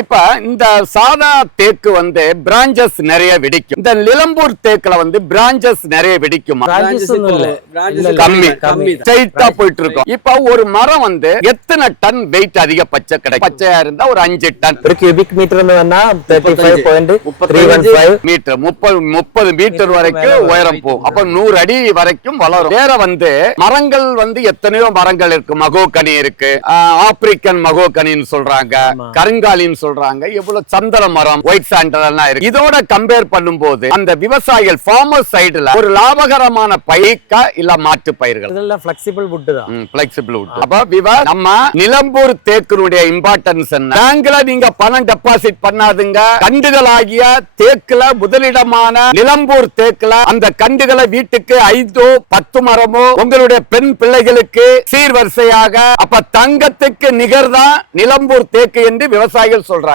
இப்ப இந்த சாதா தேக்கு பிரான்சஸ் நிறைய வெடிக்கும். இந்த நிலம்பூர் தேக்குல பிரான்சஸ் நிறைய வெடிக்குமா? கம்மி ஸ்ட்ரைட்டா போயிட்டு இருக்கும். இப்ப ஒரு மரம் எத்தனை டன் வெயிட் அதிகபட்ச கிடைக்கும்? பச்சையா இருந்தா ஒரு 5 டன். ஒரு கியூபிக் மீட்டர் 35.315 மீட்டர் 30 மீட்டர் வரைக்கும் உயரம் போகும். அப்ப 100 அடி வரைக்கும் வளரும். வேற மரங்கள் எத்தனையோ மரங்கள் இருக்கு. மகோகனி இருக்கு, ஆப்பிரிக்கன் மகோகனின்னு சொல்றாங்க, கருங்காலின்னு சொல்றாங்க, இவ்வளவு சந்தன மரம், ஒயிட் சாண்டல் எல்லாம் இருக்கு. இதோட கம்பேர் பண்ணும்போது அந்த விவசாயிகள் ஃபார்மர் சைடுல ஒரு லாபகரமான பயிர்க்கா இல்ல மாற்று பயிர்கள்? இதெல்லாம் ஃபிளெக்சிபிள் வுட் தான். Flexible would. அப்ப நம்ம நிலம்பூர் தேக்குனுடைய இம்பார்ட்டன்ஸ் என்ன? பேங்க்ல நீங்க பணம் டெபாசிட் பண்ணாதுங்க. கண்டுகளாகிய தேக்குல முதலிடமான நிலம்பூர் தேக்குல அந்த கண்டுகளை வீட்டுக்கு 5-10 மரமோ உங்களுடைய பெண் பிள்ளைகளுக்கு சீர்வரிசையாக, அப்ப தங்கத்துக்கு நிகர்தான் நிலம்பூர் தேக்கு என்று விவசாயிகள்